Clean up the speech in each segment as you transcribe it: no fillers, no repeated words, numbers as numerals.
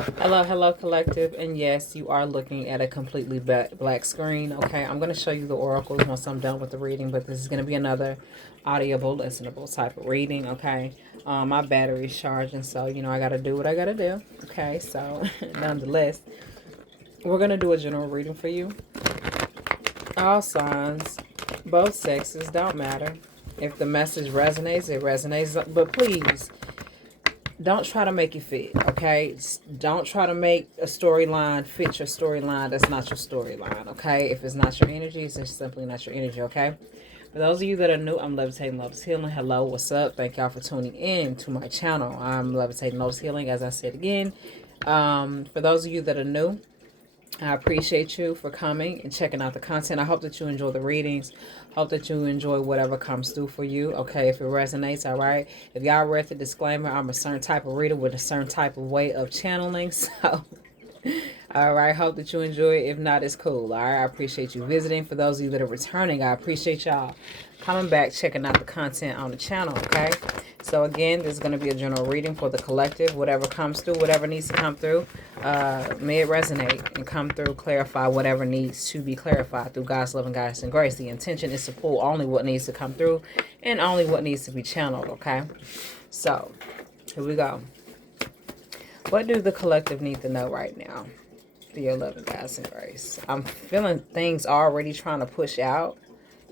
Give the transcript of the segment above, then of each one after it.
Hello, hello, collective. And yes, you are looking at a completely black screen. Okay, I'm going to show you the oracles once I'm done with the reading, but this is going to be another audible, listenable type of reading. Okay, my battery's charging, so I got to do what I got to do. Okay, so nonetheless, we're going to do a general reading for you. All signs, both sexes, don't matter. If the message resonates, it resonates, but please don't try to make it fit, okay? Don't try to make a storyline fit your storyline. That's not your storyline, okay? If it's not your energy, it's just simply not your energy, okay? For those of you that are new, I'm Levitating Lotus Healing. Hello, what's up? Thank y'all for tuning in to my channel. I'm Levitating Lotus Healing, as I said again. For those of you that are new, I appreciate you for coming and checking out the content. I hope that you enjoy the readings. Hope that you enjoy whatever comes through for you. Okay, if it resonates, all right. If y'all read the disclaimer, I'm a certain type of reader with a certain type of way of channeling. So, all right. Hope that you enjoy it. If not, it's cool. All right. I appreciate you visiting. For those of you that are returning, I appreciate y'all coming back, checking out the content on the channel. Okay. So again, this is going to be a general reading for the collective. Whatever comes through, whatever needs to come through, may it resonate and come through, clarify whatever needs to be clarified through God's love and guidance and grace. The intention is to pull only what needs to come through and only what needs to be channeled. Okay. So here we go. What do the collective need to know right now? For your love and guidance and grace. I'm feeling things already trying to push out.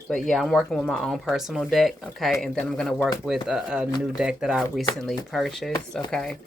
But yeah, I'm working with my own personal deck, okay? And then I'm going to work with a new deck that I recently purchased, okay?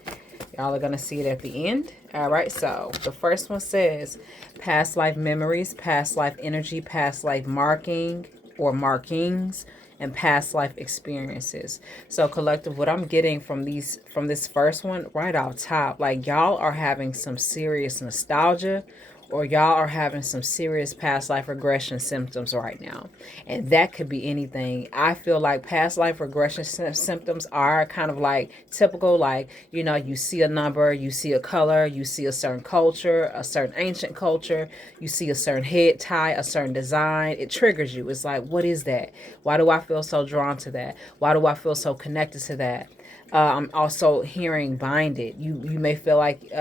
Y'all are going to see it at the end. All right, so the first one says past life memories, past life energy, past life marking or markings, and past life experiences. So collective, what I'm getting from this first one right off top, like y'all are having some serious nostalgia, or y'all are having some serious past life regression symptoms right now. And that could be anything. I feel like past life regression symptoms are kind of like typical, like, you see a number, you see a color, you see a certain culture, a certain ancient culture, you see a certain head tie, a certain design. It triggers you. It's like, what is that? Why do I feel so drawn to that? Why do I feel so connected to that? I'm also hearing binded. You may feel like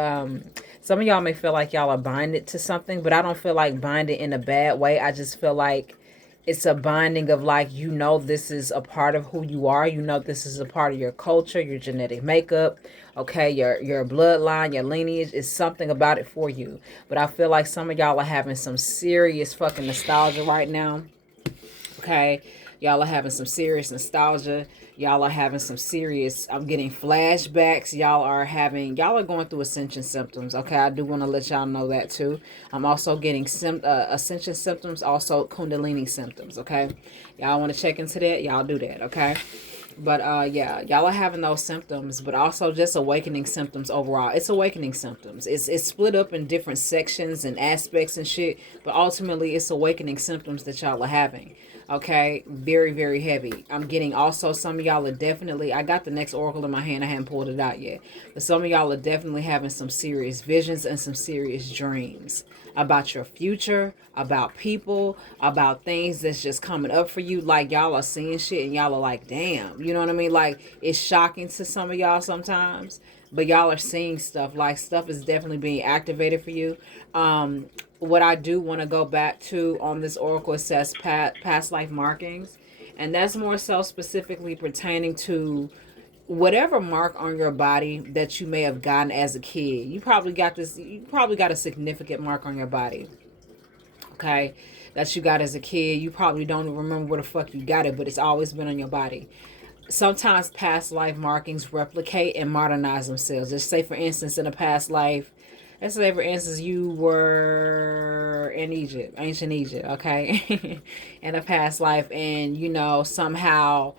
some of y'all may feel like y'all are binded to something, but I don't feel like binded in a bad way. I just feel like it's a binding of like, this is a part of who you are. This is a part of your culture, your genetic makeup, okay, your bloodline, your lineage is something about it for you. But I feel like some of y'all are having some serious fucking nostalgia right now. Okay, y'all are having some serious nostalgia. Y'all are having some serious, I'm getting flashbacks. Y'all are going through ascension symptoms. Okay, I do want to let y'all know that too. I'm also getting ascension symptoms, also kundalini symptoms. Okay, y'all want to check into that, y'all do that. Okay. But yeah, y'all are having those symptoms, but also just awakening symptoms overall. It's awakening symptoms. It's split up in different sections and aspects and shit, but ultimately it's awakening symptoms that y'all are having. Okay, very, very heavy. I'm getting also some of y'all are definitely, I got the next oracle in my hand, I haven't pulled it out yet. But some of y'all are definitely having some serious visions and some serious dreams about your future, about people, about things that's just coming up for you. Like y'all are seeing shit and y'all are like, damn, you know what I mean? Like it's shocking to some of y'all sometimes, but y'all are seeing stuff. Like stuff is definitely being activated for you. What I do want to go back to on this oracle, it says past life markings, and that's more so specifically pertaining to whatever mark on your body that you may have gotten as a kid. You probably got a significant mark on your body, okay, that you got as a kid. You probably don't even remember where the fuck you got it, but it's always been on your body. Sometimes past life markings replicate and modernize themselves. Just say, for instance, in a past life, let's say, for instance, you were in Egypt, ancient Egypt, okay, in a past life, and somehow,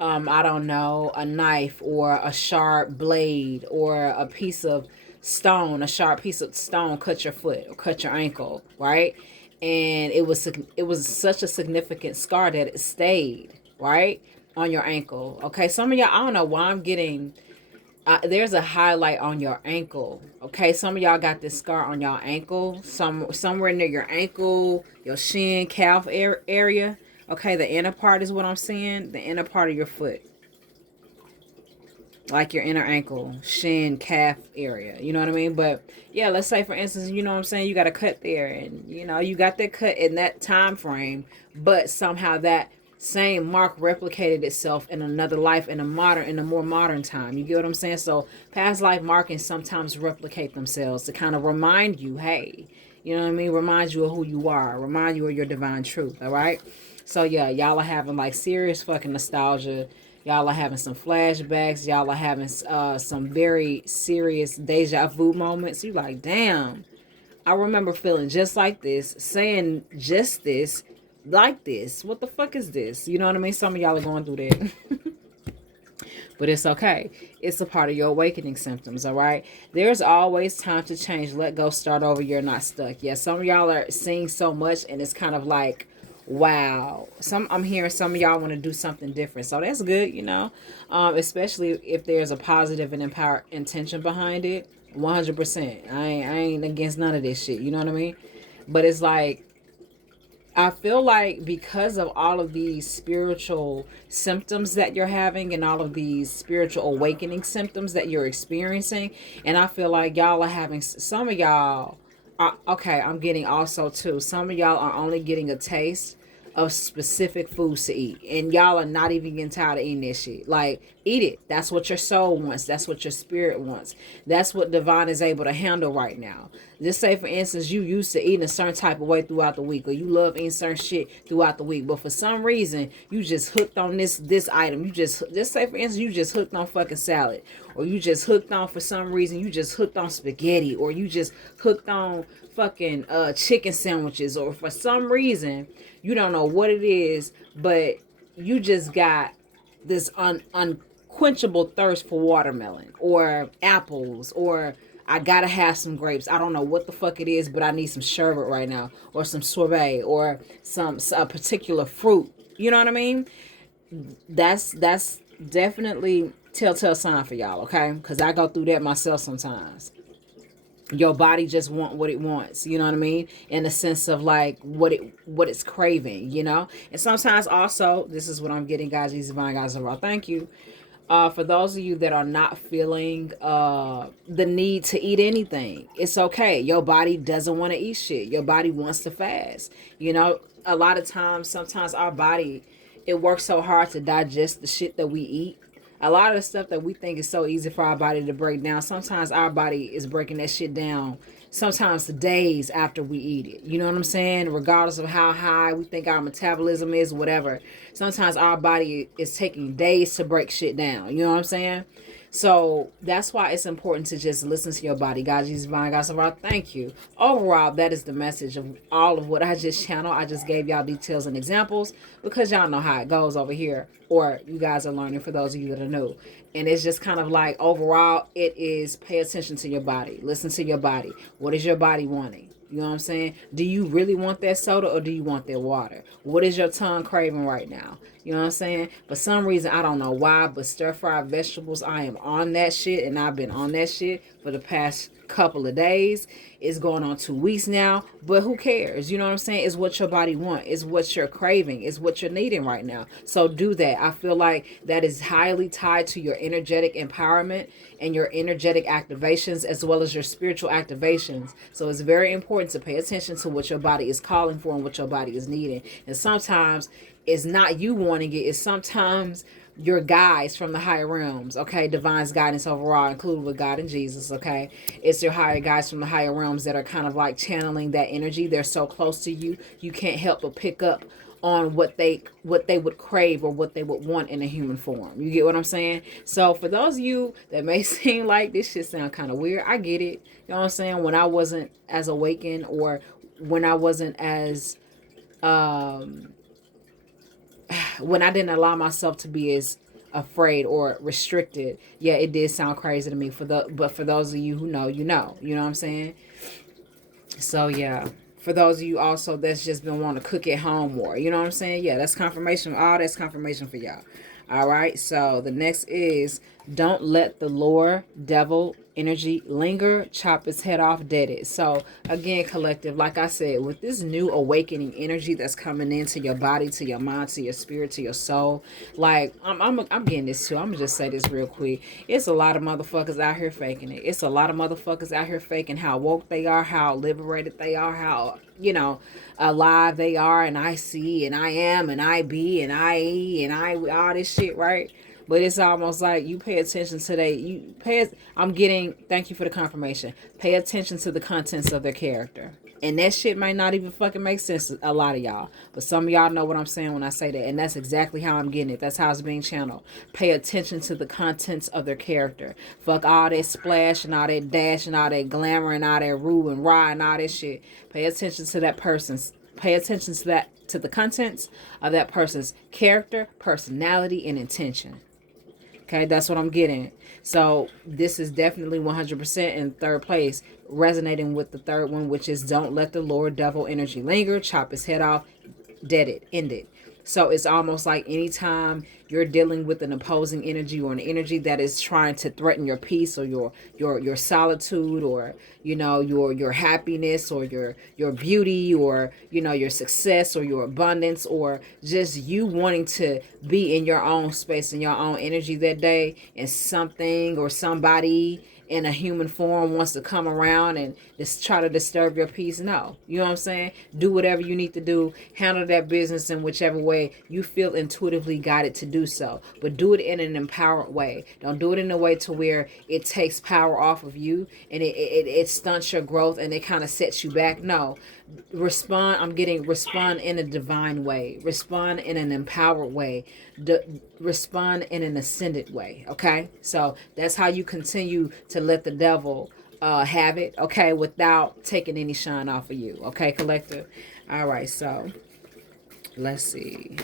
I don't know, a knife or a sharp blade or a piece of stone, a sharp piece of stone cut your foot or cut your ankle, right? And it was such a significant scar that it stayed, right, on your ankle. Okay, some of y'all, I don't know why I'm getting there's a highlight on your ankle. Okay, some of y'all got this scar on your ankle, somewhere near your ankle, your shin, calf area. Okay, the inner part is what I'm seeing, the inner part of your foot. like your inner ankle, shin, calf area. You know what I mean? But yeah, let's say for instance, you know what I'm saying, you got a cut there, and you know you got that cut in that time frame, but somehow that same mark replicated itself in another life in a more modern time. You get what I'm saying? So past life markings sometimes replicate themselves to kind of remind you, hey, you know what I mean? Remind you of who you are, remind you of your divine truth. All right. So yeah, y'all are having like serious fucking nostalgia. Y'all are having some flashbacks. Y'all are having some very serious deja vu moments. You like, damn, I remember feeling just like this, saying just this, like this. What the fuck is this? You know what I mean? Some of y'all are going through that. But it's okay. It's a part of your awakening symptoms, all right? There's always time to change. Let go, start over. You're not stuck. Yeah, some of y'all are seeing so much, and it's kind of like, wow. I'm hearing some of y'all want to do something different. So that's good, you know, especially if there's a positive and empowered intention behind it. 100%. I ain't against none of this shit. You know what I mean? But it's like, I feel like because of all of these spiritual symptoms that you're having and all of these spiritual awakening symptoms that you're experiencing, and I feel like y'all are having, some of y'all are, okay, I'm getting also too, some of y'all are only getting a taste of specific foods to eat, and y'all are not even getting tired of eating this shit. Like, eat it. That's what your soul wants. That's what your spirit wants. That's what divine is able to handle right now. Just say for instance, you used to eating a certain type of way throughout the week, or you love eating certain shit throughout the week, but for some reason you just hooked on this item. You just say for instance, you just hooked on fucking salad, or you just hooked on, for some reason you just hooked on spaghetti, or you just hooked on fucking chicken sandwiches, or for some reason you don't know what it is, but you just got this unquenchable thirst for watermelon or apples, or I gotta have some grapes. I don't know what the fuck it is, but I need some sherbet right now, or some sorbet, or a particular fruit. You know what I mean? That's definitely telltale sign for y'all, okay? Because I go through that myself sometimes. Your body just want what it wants, you know what I mean, in the sense of like what it's craving, you know. And sometimes also, this is what I'm getting, guys, these divine guys overall, thank you. For those of you that are not feeling the need to eat anything, it's okay. Your body doesn't want to eat shit. Your body wants to fast, you know. A lot of times, sometimes our body, it works so hard to digest the shit that we eat. A lot of the stuff that we think is so easy for our body to break down, sometimes our body is breaking that shit down sometimes the days after we eat it. You know what I'm saying? Regardless of how high we think our metabolism is, whatever. Sometimes our body is taking days to break shit down. You know what I'm saying? So that's why it's important to just listen to your body. God, Jesus, divine, God, so thank you. Overall, that is the message of all of what I just channeled. I just gave y'all details and examples because y'all know how it goes over here, or you guys are learning for those of you that are new. And it's just kind of like, overall, it is pay attention to your body. Listen to your body. What is your body wanting? You know what I'm saying? Do you really want that soda, or do you want that water? What is your tongue craving right now? You know what I'm saying? For some reason, I don't know why, but stir-fried vegetables, I am on that shit, and I've been on that shit for the past couple of days. It's going on 2 weeks now, but who cares? You know what I'm saying? It's what your body wants. It's what you're craving. It's what you're needing right now. So do that. I feel like that is highly tied to your energetic empowerment and your energetic activations, as well as your spiritual activations. So it's very important to pay attention to what your body is calling for and what your body is needing. And sometimes it's not you wanting it. It's sometimes your guides from the higher realms, okay? Divine's guidance overall, included with God and Jesus, okay? It's your higher guides from the higher realms that are kind of like channeling that energy. They're so close to you, you can't help but pick up on what they would crave or what they would want in a human form. You get what I'm saying? So for those of you that may seem like this shit sound kind of weird, I get it. You know what I'm saying? When I wasn't as awakened, or when I wasn't as when I didn't allow myself to be as afraid or restricted, yeah, it did sound crazy to me. But for those of you who know, you know what I'm saying. So yeah, for those of you also that's just been wanting to cook at home more, you know what I'm saying. Yeah, that's confirmation. All that's confirmation for y'all. All right. So the next is, don't let the lure, devil, energy linger, chop its head off, dead it. So again, collective, like I said, with this new awakening energy that's coming into your body, to your mind, to your spirit, to your soul, like I'm getting this too. I'm gonna just say this real quick. It's a lot of motherfuckers out here faking it. It's a lot of motherfuckers out here faking how woke they are, how liberated they are, how, you know, alive they are, and I see, and I am, and I be, and I E, and I all this shit, right? But it's almost like you pay attention to I'm getting, thank you for the confirmation. Pay attention to the contents of their character. And that shit might not even fucking make sense to a lot of y'all. But some of y'all know what I'm saying when I say that. And that's exactly how I'm getting it. That's how it's being channeled. Pay attention to the contents of their character. Fuck all that splash and all that dash and all that glamour and all that rue and rah and all that shit. Pay attention to that person's. Pay attention to the contents of that person's character, personality, and intention. Okay, that's what I'm getting. So this is definitely 100% in third place, resonating with the third one, which is don't let the Lord devil energy linger, chop his head off, dead it, end it. So it's almost like anytime you're dealing with an opposing energy or an energy that is trying to threaten your peace or your solitude, or you know, your happiness, or your beauty, or you know, your success or your abundance, or just you wanting to be in your own space, in your own energy that day, and something or somebody in a human form wants to come around and just try to disturb your peace. No, you know what I'm saying? Do whatever you need to do. Handle that business in whichever way you feel intuitively guided to do so. But do it in an empowered way. Don't do it in a way to where it takes power off of you and it stunts your growth and it kind of sets you back. No. Respond in a divine way. Respond in an empowered way. Respond in an ascended way. Okay? So that's how you continue to let the devil have it, okay, without taking any shine off of you. Okay, collective? All right, so let's see.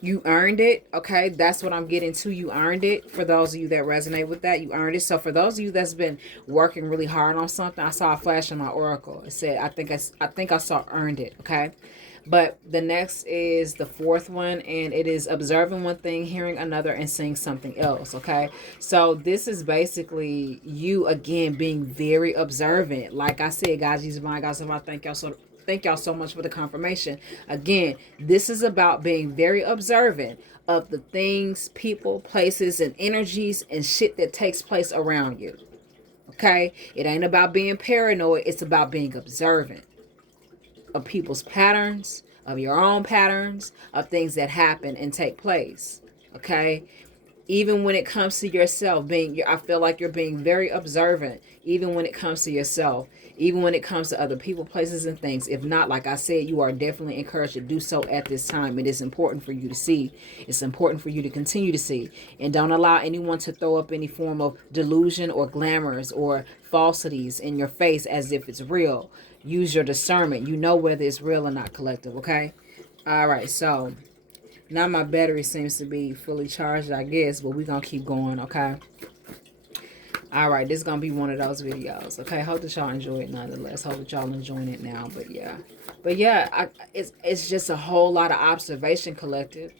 You earned it. Okay, that's what I'm getting to. You earned it. For those of you that resonate with that, you earned it. So for those of you that's been working really hard on something, I saw a flash in my oracle. It said, I think I saw earned it. Okay, but the next is the fourth one, and it is observing one thing, hearing another, and seeing something else. Okay, so this is basically you again being very observant. Like I said, guys, Jesus, my God, so I thank y'all so much for the confirmation. Again, this is about being very observant of the things, people, places, and energies and shit that takes place around you. Okay? It ain't about being paranoid. It's about being observant of people's patterns, of your own patterns, of things that happen and take place. Okay? Even when it comes to yourself, I feel like you're being very observant, even when it comes to yourself, even when it comes to other people, places, and things. If not, like I said, you are definitely encouraged to do so at this time. It is important for you to see. It's important for you to continue to see. And don't allow anyone to throw up any form of delusion or glamours or falsities in your face as if it's real. Use your discernment. You know whether it's real or not, collective, okay? All right, so now my battery seems to be fully charged, I guess, but we're going to keep going, okay? All right, this is going to be one of those videos, okay? Hope that y'all enjoy it nonetheless. Hope that y'all enjoying it now, but yeah. But yeah, it's just a whole lot of observation, collective.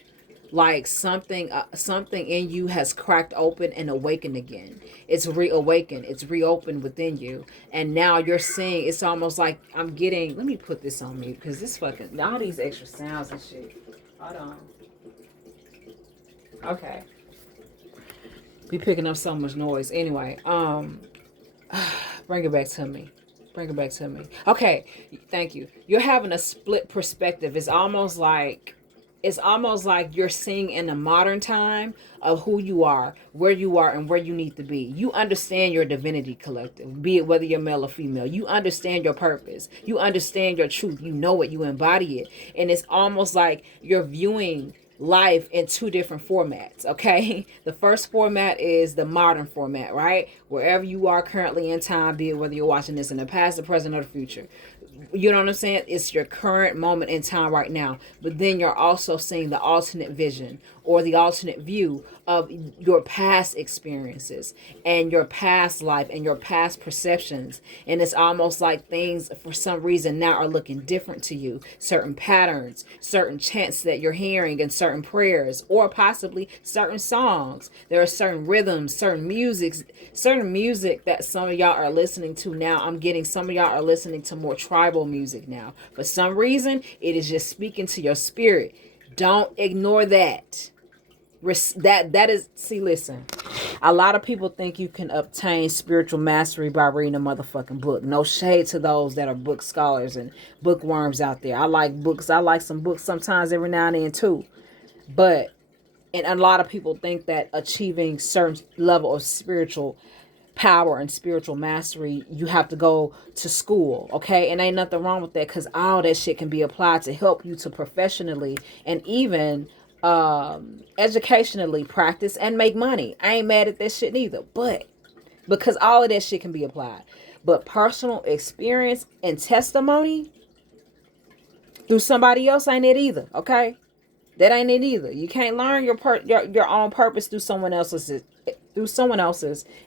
Like something in you has cracked open and awakened again. It's reawakened. It's reopened within you. And now you're seeing, it's almost like I'm getting, let me put this on mute because this fucking, all these extra sounds and shit. Hold on. Okay. Be picking up so much noise. Anyway, bring it back to me. Bring it back to me. Okay, thank you. You're having a split perspective. It's almost like you're seeing in the modern time of who you are, and where you need to be. You understand your divinity, collective, be it whether you're male or female. You understand your purpose. You understand your truth. You know it. You embody it. And it's almost like you're viewing life in two different formats, okay? The first format is the modern format, right? Wherever you are currently in time, be it whether you're watching this in the past, the present, or the future. You know what I'm saying? It's your current moment in time right now. But then you're also seeing the alternate vision or the alternate view of your past experiences and your past life and your past perceptions. And it's almost like things for some reason now are looking different to you. Certain patterns, certain chants that you're hearing, and certain certain prayers or possibly certain songs. There are certain rhythms, certain music that some of y'all are listening to now. I'm getting some of y'all are listening to more tribal music now. For some reason, it is just speaking to your spirit. Don't ignore that. That is, see, listen, a lot of people think you can obtain spiritual mastery by reading a motherfucking book. No shade to those that are book scholars and bookworms out there. I like books. I like some books sometimes every now and then too. But, and a lot of people think that achieving certain level of spiritual power and spiritual mastery, you have to go to school, okay? And ain't nothing wrong with that, because all that shit can be applied to help you to professionally and even educationally practice and make money. I ain't mad at that shit neither, but because all of that shit can be applied. But personal experience and testimony through somebody else ain't it either, okay? That ain't it either. You can't learn your own purpose through someone else's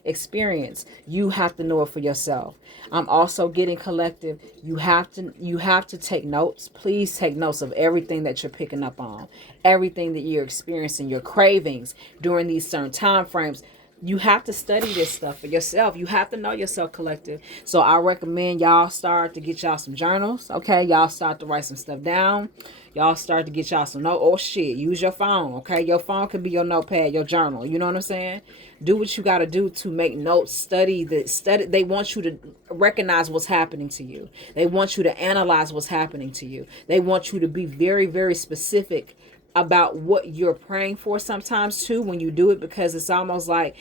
experience. You have to know it for yourself. I'm also getting collective. You have to take notes. Please take notes of everything that you're picking up on, everything that you're experiencing, your cravings during these certain time frames. You have to study this stuff for yourself. You have to know yourself, collective. So I recommend y'all start to get y'all some journals. Okay, y'all start to write some stuff down. Y'all start to get y'all some note. Oh shit, use your phone. Okay, your phone can be your notepad, your journal. You know what I'm saying? Do what you got to do to make notes. Study. They want you to recognize what's happening to you. They want you to analyze what's happening to you. They want you to be very, very specific about what you're praying for sometimes too when you do it, because it's almost like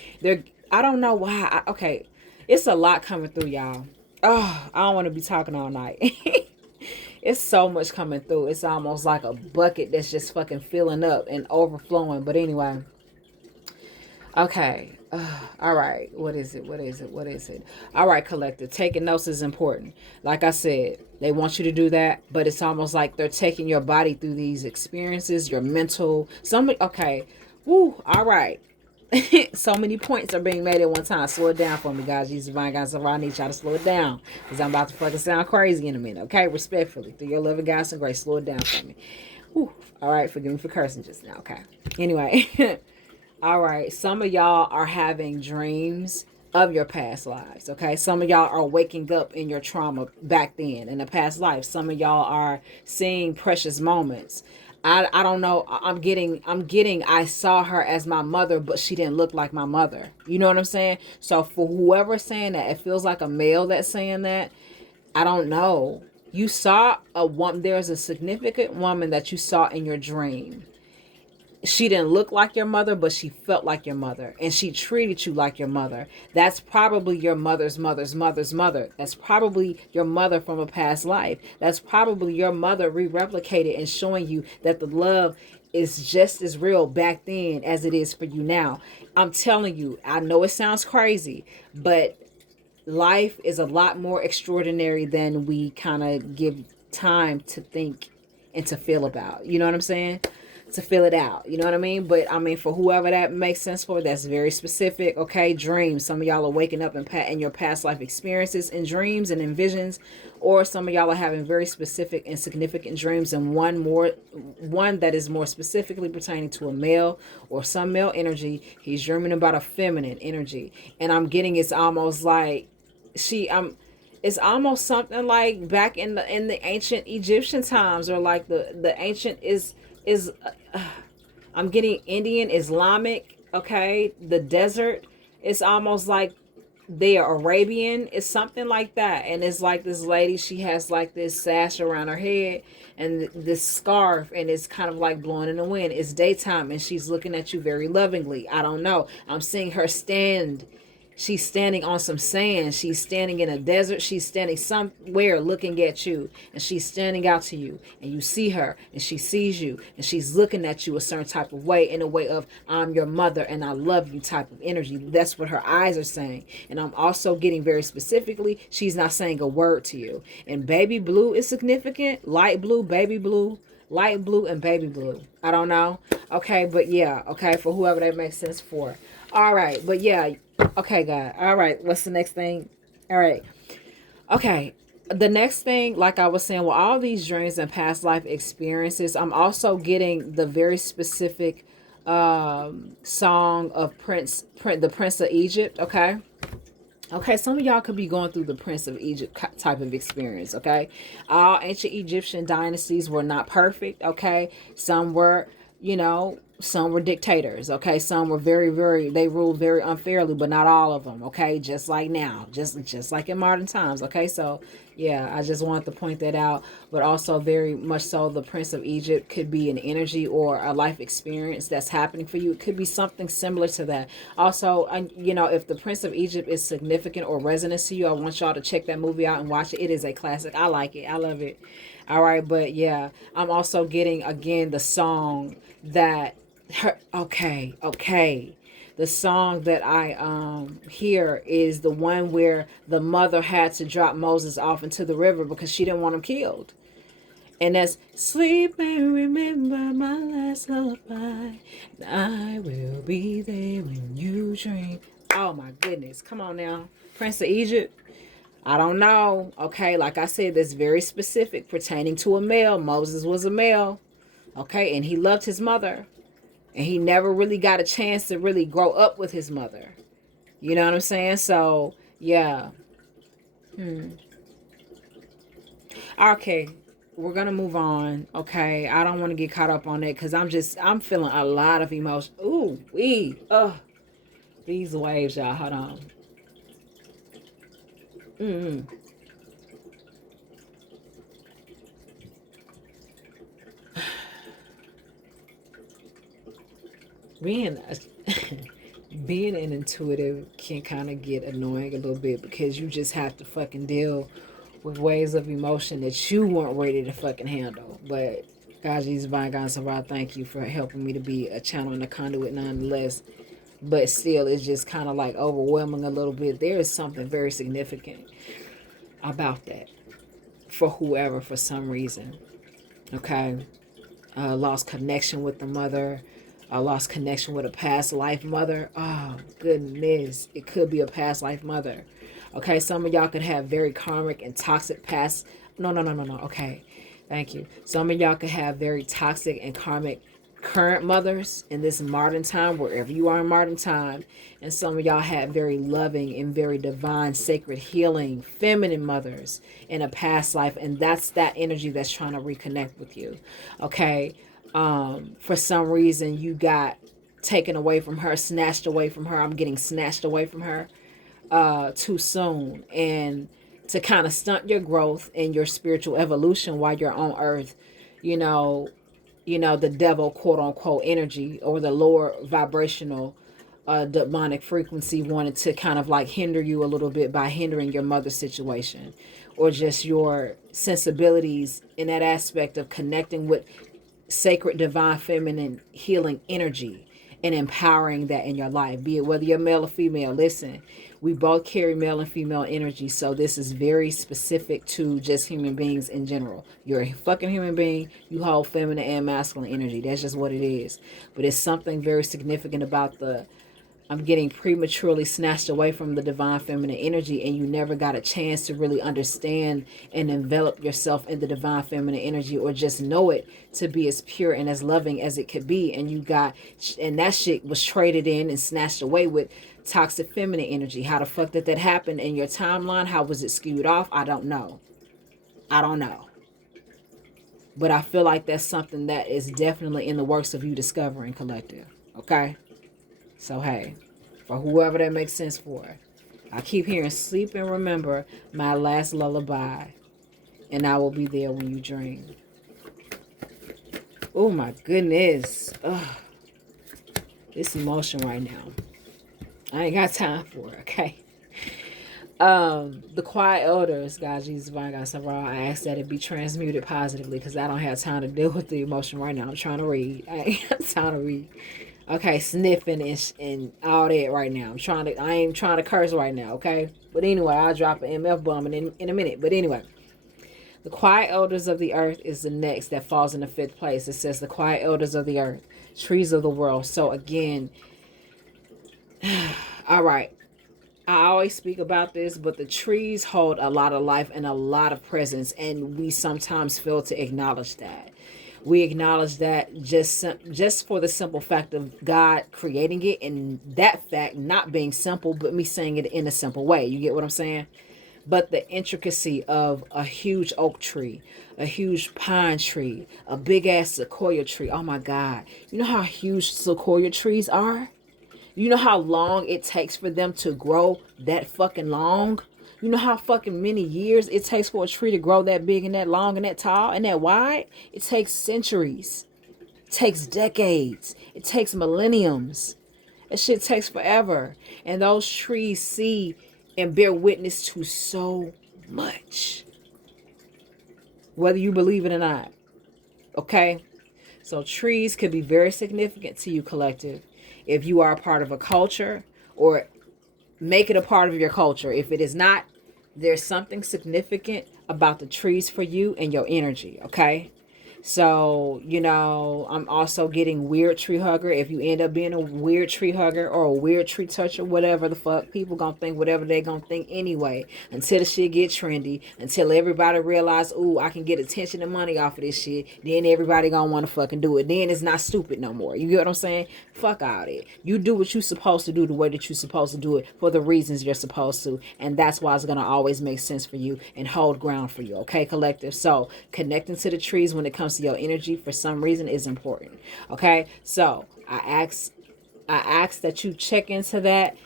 I don't know why. Okay, it's a lot coming through, y'all. Oh, I don't want to be talking all night. It's so much coming through. It's almost like a bucket that's just fucking filling up and overflowing. But anyway, okay. All right. What is it? All right, collective. Taking notes is important. Like I said, they want you to do that, but it's almost like they're taking your body through these experiences, your mental. Okay. Woo. All right. So many points are being made at one time. Slow it down for me, guys. These divine guys, so I need y'all to slow it down, because I'm about to fucking sound crazy in a minute. Okay, respectfully, through your loving guys and grace, slow it down for me. Whew. All right, forgive me for cursing just now. Okay. Anyway, all right. Some of y'all are having dreams of your past lives. Okay, some of y'all are waking up in your trauma back then in the past life. Some of y'all are seeing precious moments. I don't know. I'm getting I saw her as my mother, but she didn't look like my mother. You know what I'm saying? So for whoever's saying that, it feels like a male that's saying that. I don't know. You saw a woman. There's a significant woman that you saw in your dream. She didn't look like your mother, but she felt like your mother, and she treated you like your mother. That's probably your mother's mother's mother's mother. That's probably your mother from a past life. That's probably your mother re-replicated and showing you that the love is just as real back then as it is for you now. I'm telling you, I know it sounds crazy, but life is a lot more extraordinary than we kind of give time to think and to feel about. You know what I'm saying? To fill it out, you know what I mean? But I mean, for whoever that makes sense for, that's very specific. Okay, dreams. Some of y'all are waking up in your past life experiences in dreams and in visions, or some of y'all are having very specific and significant dreams, and one that is more specifically pertaining to a male or some male energy. He's dreaming about a feminine energy, and I'm getting it's almost like it's almost something like back in the ancient Egyptian times, or like the ancient is I'm getting Indian, Islamic, okay? The desert. It's almost like they are Arabian. It's something like that. And it's like this lady, she has like this sash around her head and this scarf, and it's kind of like blowing in the wind. It's daytime and she's looking at you very lovingly. I don't know. I'm seeing her stand. She's standing on some sand. She's standing in a desert. She's standing somewhere looking at you. And she's standing out to you. And you see her. And she sees you. And she's looking at you a certain type of way. In a way of, I'm your mother and I love you type of energy. That's what her eyes are saying. And I'm also getting very specifically, she's not saying a word to you. And baby blue is significant. Light blue, baby blue. Light blue and baby blue. I don't know. Okay, but yeah. Okay, for whoever that makes sense for. All right, but yeah. Okay, God. All right, what's the next thing? All right. Okay. The next thing, like I was saying, with all these dreams and past life experiences, I'm also getting the very specific song of the Prince of Egypt. Okay. Okay, some of y'all could be going through the Prince of Egypt type of experience, okay? All ancient Egyptian dynasties were not perfect, okay? Some were, some were dictators, okay? Some were they ruled very unfairly, but not all of them, okay? Just like now, just like in modern times, okay? So, yeah, I just wanted to point that out, but also very much so the Prince of Egypt could be an energy or a life experience that's happening for you. It could be something similar to that. Also, if the Prince of Egypt is significant or resonant to you, I want y'all to check that movie out and watch it. It is a classic. I like it. I love it. All right, but yeah, I'm also getting again the song that okay. The song that I hear is the one where the mother had to drop Moses off into the river because she didn't want him killed. And that's sleep and remember my last lullaby. I will be there when you dream. Oh my goodness. Come on now. Prince of Egypt. I don't know. Okay, like I said, that's very specific pertaining to a male. Moses was a male. Okay, and he loved his mother. And he never really got a chance to really grow up with his mother. You know what I'm saying? So, yeah. Okay, we're gonna move on. Okay, I don't want to get caught up on it because I'm feeling a lot of emotion. Ooh, these waves, y'all. Hold on. Being being an intuitive can kind of get annoying a little bit because you just have to fucking deal with waves of emotion that you weren't ready to fucking handle. But God, Jesus, divine God, so I thank you for helping me to be a channel and a conduit nonetheless. But still, it's just kind of like overwhelming a little bit. There is something very significant about that for whoever, for some reason. Okay. Lost connection with the mother. Lost connection with a past life mother. Oh, goodness. It could be a past life mother. Okay, some of y'all could have very karmic and toxic past. No. Okay, thank you. Some of y'all could have very toxic and karmic current mothers in this modern time, wherever you are in modern time. And some of y'all had very loving and very divine, sacred, healing, feminine mothers in a past life. And that's that energy that's trying to reconnect with you. Okay. For some reason you got taken away from her, snatched away from her. I'm getting snatched away from her too soon, and to kind of stunt your growth and your spiritual evolution while you're on earth. you know the devil, quote unquote, energy, or the lower vibrational demonic frequency wanted to kind of like hinder you a little bit by hindering your mother situation, or just your sensibilities in that aspect of connecting with sacred divine feminine healing energy and empowering that in your life, be it whether you're male or female. Listen, we both carry male and female energy, so this is very specific to just human beings in general. You're a fucking human being, you hold feminine and masculine energy. That's just what it is. But it's something very significant about I'm getting prematurely snatched away from the divine feminine energy, and you never got a chance to really understand and envelop yourself in the divine feminine energy, or just know it to be as pure and as loving as it could be. And that shit was traded in and snatched away with toxic feminine energy. How the fuck did that happen in your timeline? How was it skewed off? I don't know. But I feel like that's something that is definitely in the works of you discovering, collective. Okay? So, hey, for whoever that makes sense for, I keep hearing sleep and remember my last lullaby, and I will be there when you dream. Oh, my goodness. Ugh. This emotion right now. I ain't got time for it, okay? The quiet elders, God, Jesus, divine God, Sarah, I ask that it be transmuted positively because I don't have time to deal with the emotion right now. I'm trying to read. I ain't got time to read. Okay, sniffing and all that right now. I ain't trying to curse right now, okay? But anyway, I'll drop an MF bomb in a minute. But anyway, the quiet elders of the earth is the next that falls in the 5th place. It says the quiet elders of the earth, trees of the world. So again, all right. I always speak about this, but the trees hold a lot of life and a lot of presence, and we sometimes fail to acknowledge that. We acknowledge that just for the simple fact of God creating it, and that fact not being simple, but me saying it in a simple way. You get what I'm saying? But the intricacy of a huge oak tree, a huge pine tree, a big ass sequoia tree. Oh my God. You know how huge sequoia trees are? You know how long it takes for them to grow that fucking long? You know how fucking many years it takes for a tree to grow that big and that long and that tall and that wide? It takes centuries. It takes decades. It takes millenniums. That shit takes forever. And those trees see and bear witness to so much. Whether you believe it or not. Okay? So trees could be very significant to you, collective. If you are a part of a culture, or make it a part of your culture. If it is not, there's something significant about the trees for you and your energy, okay? So, you know, I'm also getting weird tree hugger. If you end up being a weird tree hugger or a weird tree toucher, whatever the fuck, people gonna think whatever they gonna think anyway. Until the shit get trendy, until everybody realize, ooh, I can get attention and money off of this shit, then everybody gonna wanna fucking do it. Then it's not stupid no more. You get what I'm saying? Fuck all that. You do what you supposed to do the way that you supposed to do it for the reasons you're supposed to. And that's why it's gonna always make sense for you and hold ground for you. Okay, collective? So connecting to the trees when it comes to your energy for some reason is important. Okay, so I ask that you check into that.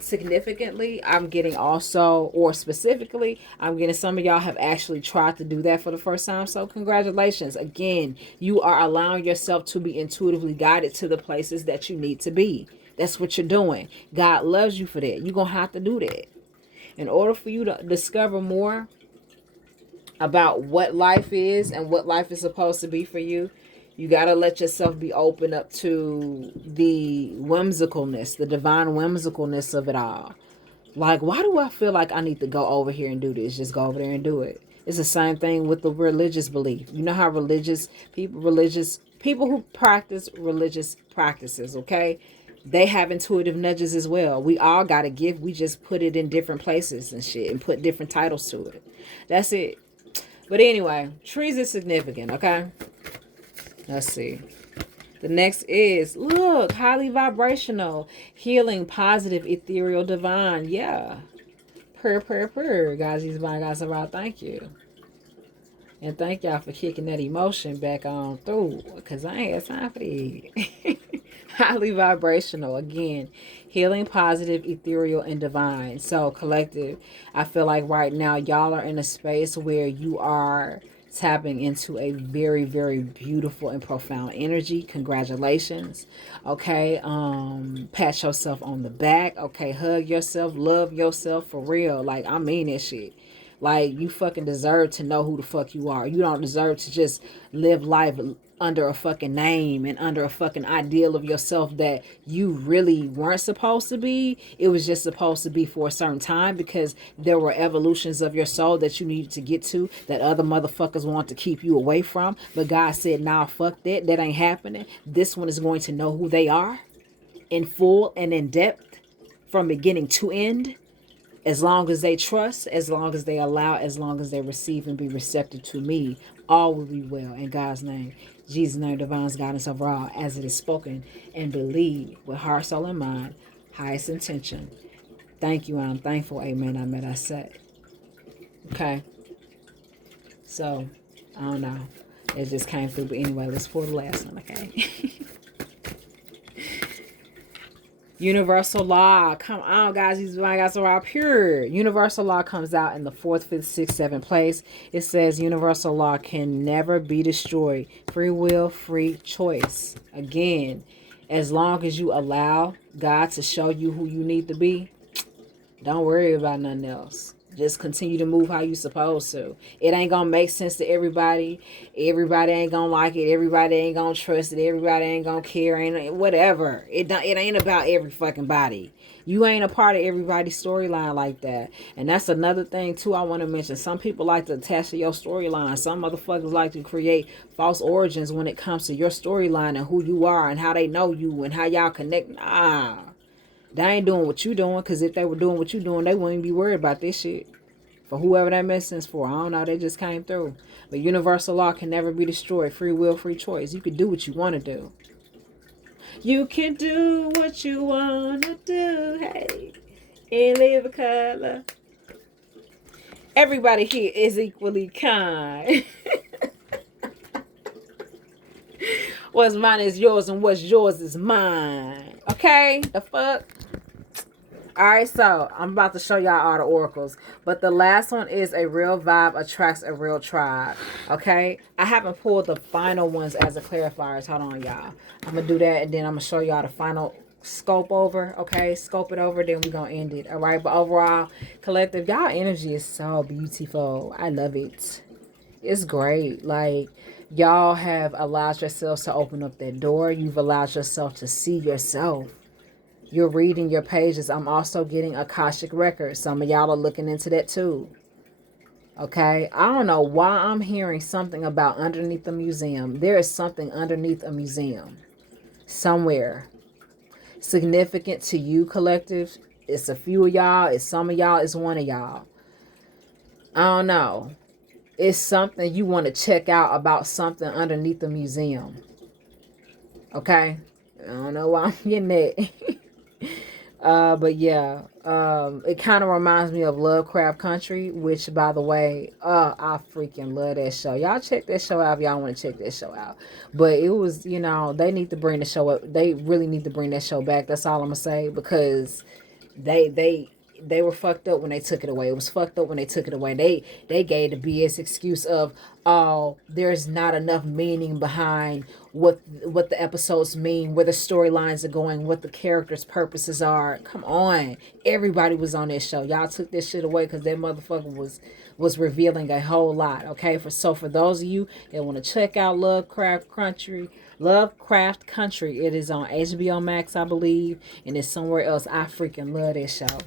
Significantly, I'm getting also, or specifically, I'm getting some of y'all have actually tried to do that for the first time. So congratulations. Again, you are allowing yourself to be intuitively guided to the places that you need to be. That's what you're doing. God loves you for that. You're gonna have to do that in order for you to discover more about what life is and what life is supposed to be for you. You got to let yourself be open up to the whimsicalness, the divine whimsicalness of it all. Like, why do I feel like I need to go over here and do this? Just go over there and do it. It's the same thing with the religious belief. You know how religious people who practice religious practices, okay? They have intuitive nudges as well. We all got a gift. We just put it in different places and shit and put different titles to it. That's it. But anyway, trees is significant, okay? Let's see. The next is, look, highly vibrational, healing, positive, ethereal, divine. Yeah. Purr. Guys, these divine guys around. Thank you. And thank y'all for kicking that emotion back on through. Because I ain't had time for that. Highly vibrational. Again, healing, positive, ethereal, and divine. So, collective, I feel like right now y'all are in a space where you are tapping into a very, very beautiful and profound energy. Congratulations. Okay. Pat yourself on the back. Okay. Hug yourself. Love yourself for real. Like, I mean that shit. Like, you fucking deserve to know who the fuck you are. You don't deserve to just live life under a fucking name and under a fucking ideal of yourself that you really weren't supposed to be. It was just supposed to be for a certain time because there were evolutions of your soul that you needed to get to that other motherfuckers want to keep you away from. But God said, nah, fuck that. That ain't happening. This one is going to know who they are in full and in depth from beginning to end. As long as they trust, as long as they allow, as long as they receive and be receptive to me, all will be well. In God's name, Jesus' name, divine's guidance overall, as it is spoken and believe with heart, soul, and mind, highest intention. Thank you, and I'm thankful. Amen. I said. Okay. So, I don't know. It just came through. But anyway, let's pull the last one, okay? Universal law. Come on, guys. These guys are all pure. Universal law comes out in the 4th, 5th, 6th, 7th place. It says universal law can never be destroyed. Free will, free choice. Again, as long as you allow God to show you who you need to be, don't worry about nothing else. Just continue to move how you supposed to. It ain't gonna make sense to everybody. Everybody ain't gonna like it. Everybody ain't gonna trust it. Everybody ain't gonna care. Ain't whatever. It ain't about every fucking body. You ain't a part of everybody's storyline like that. And that's another thing too I want to mention. Some people like to attach to your storyline. Some motherfuckers like to create false origins when it comes to your storyline and who you are and how they know you and how y'all connect. Nah. They ain't doing what you doing, because if they were doing what you doing, they wouldn't be worried about this shit. For whoever that makes sense for, I don't know, they just came through. But universal law can never be destroyed. Free will, free choice. You can do what you want to do. You can do what you want to do, hey, and live a color. Everybody here is equally kind. What's mine is yours, and what's yours is mine. Okay? The fuck? Alright, so I'm about to show y'all all the oracles. But the last one is a real vibe attracts a real tribe. Okay? I haven't pulled the final ones as a clarifiers. Hold on, y'all. I'm going to do that, and then I'm going to show y'all the final scope over. Okay? Scope it over, then we're going to end it. Alright? But overall, collective, y'all energy is so beautiful. I love it. It's great. Like, y'all have allowed yourselves to open up that door. You've allowed yourself to see yourself. You're reading your pages. I'm also getting Akashic records. Some of y'all are looking into that too. Okay? I don't know why I'm hearing something about underneath the museum. There is something underneath a museum. Somewhere. Significant to you, collective. It's a few of y'all. It's some of y'all. It's one of y'all. I don't know. It's something you want to check out about something underneath the museum. Okay? I don't know why I'm getting that. But yeah, it kind of reminds me of Lovecraft Country, which, by the way, I freaking love that show. Y'all check that show out if y'all want to check that show out. But it was, you know, they need to bring the show up. They really need to bring that show back. That's all I'm gonna say, because they were fucked up when they took it away. It was fucked up when they took it away. They gave the BS excuse of, oh, there's not enough meaning behind what the episodes mean, where the storylines are going, what the characters' purposes are. Come on. Everybody was on this show. Y'all took this shit away because that motherfucker was revealing a whole lot. Okay, for those of you that want to check out Lovecraft Country, it is on HBO Max, I believe, and it's somewhere else. I freaking love this show.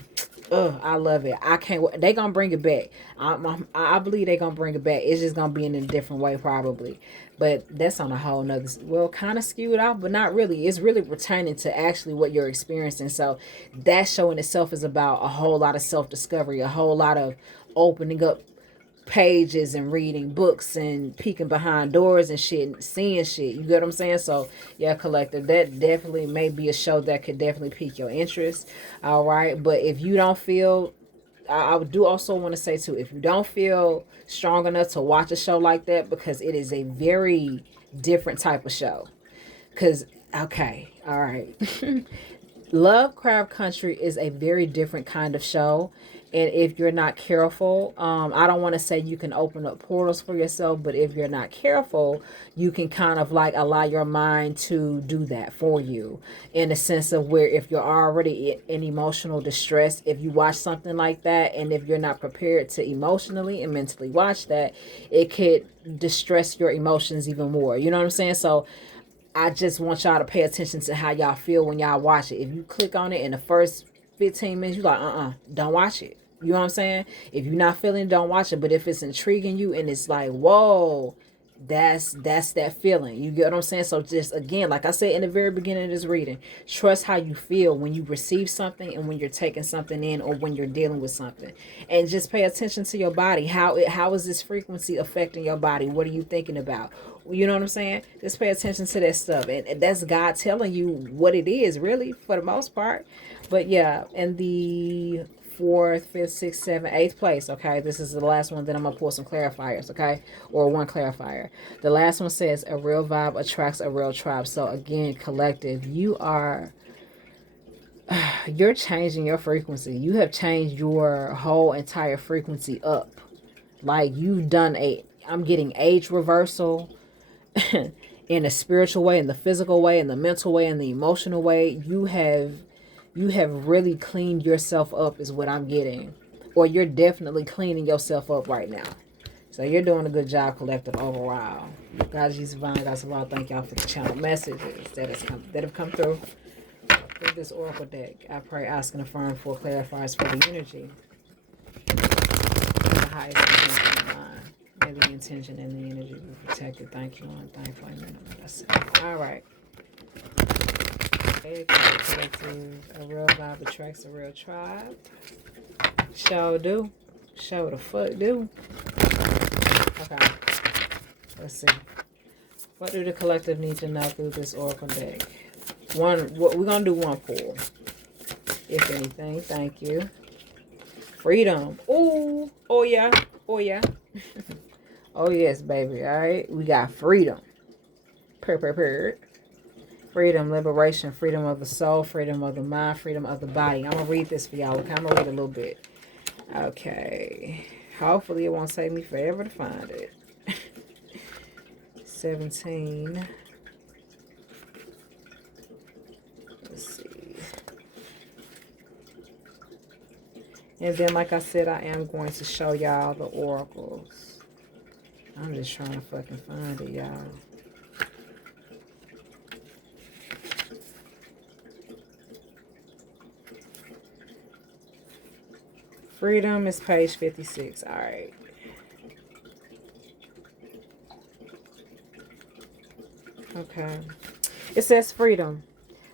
I love it. I can't wait. They gonna bring it back. I believe they gonna bring it back. It's just gonna be in a different way, probably. But that's on a whole nother, well, kind of skewed off, but not really. It's really pertaining to actually what you're experiencing. So that show in itself is about a whole lot of self-discovery, a whole lot of opening up pages and reading books and peeking behind doors and shit and seeing shit. You get what I'm saying? So yeah, collective, that definitely may be a show that could definitely pique your interest. All right, but if you don't feel, I do also want to say too, if you don't feel strong enough to watch a show like that, because it is a very different type of show. Because okay, all right. Lovecraft Country is a very different kind of show, and if you're not careful, I don't want to say you can open up portals for yourself, but if you're not careful, you can kind of like allow your mind to do that for you, in a sense of where if you're already in emotional distress, if you watch something like that, and if you're not prepared to emotionally and mentally watch that, it could distress your emotions even more. You know what I'm saying? So I just want y'all to pay attention to how y'all feel when y'all watch it. If you click on it in the first 15 minutes, you're like, don't watch it. You know what I'm saying? If you're not feeling it, don't watch it. But if it's intriguing you and it's like, whoa, that's that feeling. You get what I'm saying? So just, again, like I said in the very beginning of this reading, trust how you feel when you receive something and when you're taking something in, or when you're dealing with something. And just pay attention to your body. How is this frequency affecting your body? What are you thinking about? You know what I'm saying? Just pay attention to that stuff. And that's God telling you what it is, really, for the most part. But yeah, in the 4th, 5th, 6th, 7th, 8th place, okay? This is the last one. Then I'm going to pull some clarifiers, okay? Or one clarifier. The last one says, a real vibe attracts a real tribe. So again, collective, you're changing your frequency. You have changed your whole entire frequency up. Like, you've done I'm getting age reversal in a spiritual way, in the physical way, in the mental way, in the emotional way. You have really cleaned yourself up, is what I'm getting. Or you're definitely cleaning yourself up right now. So you're doing a good job, collective, overall. God, Jesus, divine, God's of all, thank y'all for the channel messages that have come through this oracle deck. I pray, ask, and affirm for clarifiers for the energy. The highest intention of mine. May the intention and the energy be protected. Thank you, and thankful. Amen. All right. Hey, collective. A real vibe attracts a real tribe. Show do. Show the fuck do. Okay. Let's see. What do the collective need to know through this oracle deck? We're gonna do one pull. If anything, thank you. Freedom. Ooh. Oh yeah. Oh yeah. Oh yes, baby. Alright. We got freedom. Freedom, liberation, freedom of the soul, freedom of the mind, freedom of the body. I'm going to read this for y'all. Okay, I'm going to read a little bit. Okay. Hopefully it won't take me forever to find it. 17. Let's see. And then, like I said, I am going to show y'all the oracles. I'm just trying to fucking find it, y'all. Freedom is page 56. All right. Okay. It says freedom.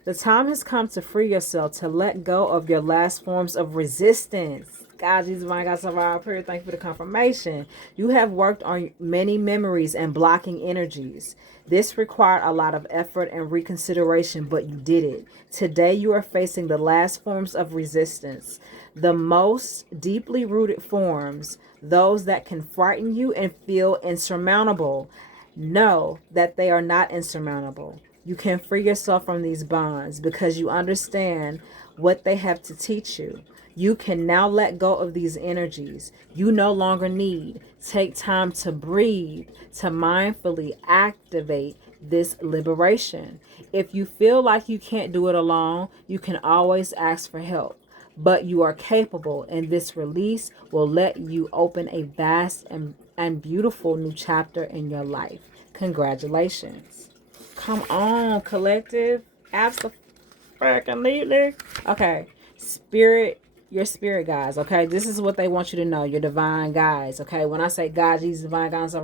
The time has come to free yourself, to let go of your last forms of resistance. God, Jesus, my God, so up here. Thank you for the confirmation. You have worked on many memories and blocking energies. This required a lot of effort and reconsideration, but you did it. Today, you are facing the last forms of resistance, the most deeply rooted forms, those that can frighten you and feel insurmountable. Know that they are not insurmountable. You can free yourself from these bonds because you understand what they have to teach you. You can now let go of these energies you no longer need. Take time to breathe, to mindfully activate this liberation. If you feel like you can't do it alone, you can always ask for help. But you are capable, and this release will let you open a vast and beautiful new chapter in your life. Congratulations. Come on, collective. Absolutely. Okay. Spirit, your spirit guides, okay? This is what they want you to know, your divine guides, okay? When I say God, Jesus, divine guides,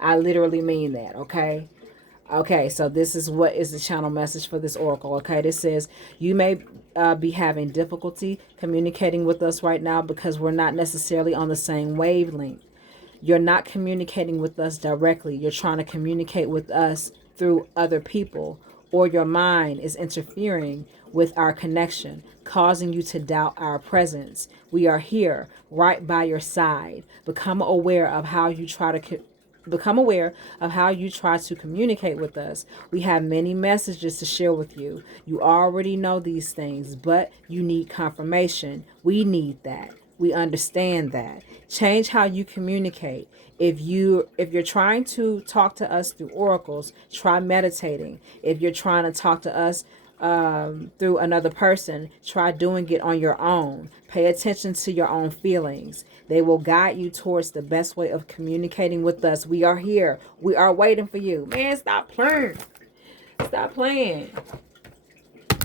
I literally mean that, okay? Okay, so this is what is the channel message for this oracle, okay? This says, you may be having difficulty communicating with us right now because we're not necessarily on the same wavelength. You're not communicating with us directly. You're trying to communicate with us through other people, or your mind is interfering with our connection, causing you to doubt our presence. We are here, right by your side. Become aware of how you try to communicate with us. We have many messages to share with you. You already know these things, but you need confirmation. We need that. We understand that. Change how you communicate. If you're trying to talk to us through oracles, try meditating. If you're trying to talk to us through another person, try doing it on your own. Pay attention to your own feelings. They will guide you towards the best way of communicating with us. We are here. We are waiting for you. Man, stop playing. Stop playing.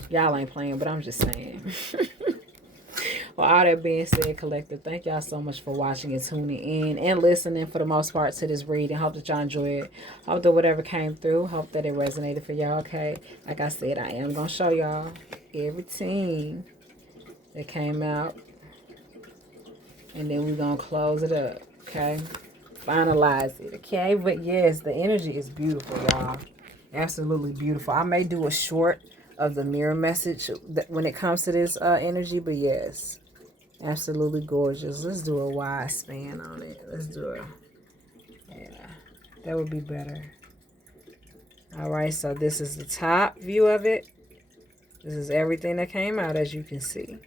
Y'all ain't playing, but I'm just saying. Well, all that being said, collective, thank y'all so much for watching and tuning in and listening for the most part to this reading. Hope that y'all enjoyed. Hope that whatever came through, hope that it resonated for y'all, okay? Like I said, I am going to show y'all everything that came out. And then we're going to close it up, okay? Finalize it, okay? But yes, the energy is beautiful, y'all. Absolutely beautiful. I may do a short of the mirror message when it comes to this energy, but yes, absolutely gorgeous. Let's do a wide span on it. Let's do it. Yeah, that would be better. All right, so this is the top view of it. This is everything that came out, as you can see.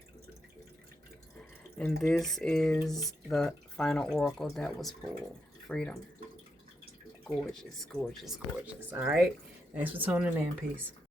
And this is the final oracle that was pulled. Freedom. Gorgeous, gorgeous, gorgeous. All right. Thanks for tuning in. Peace.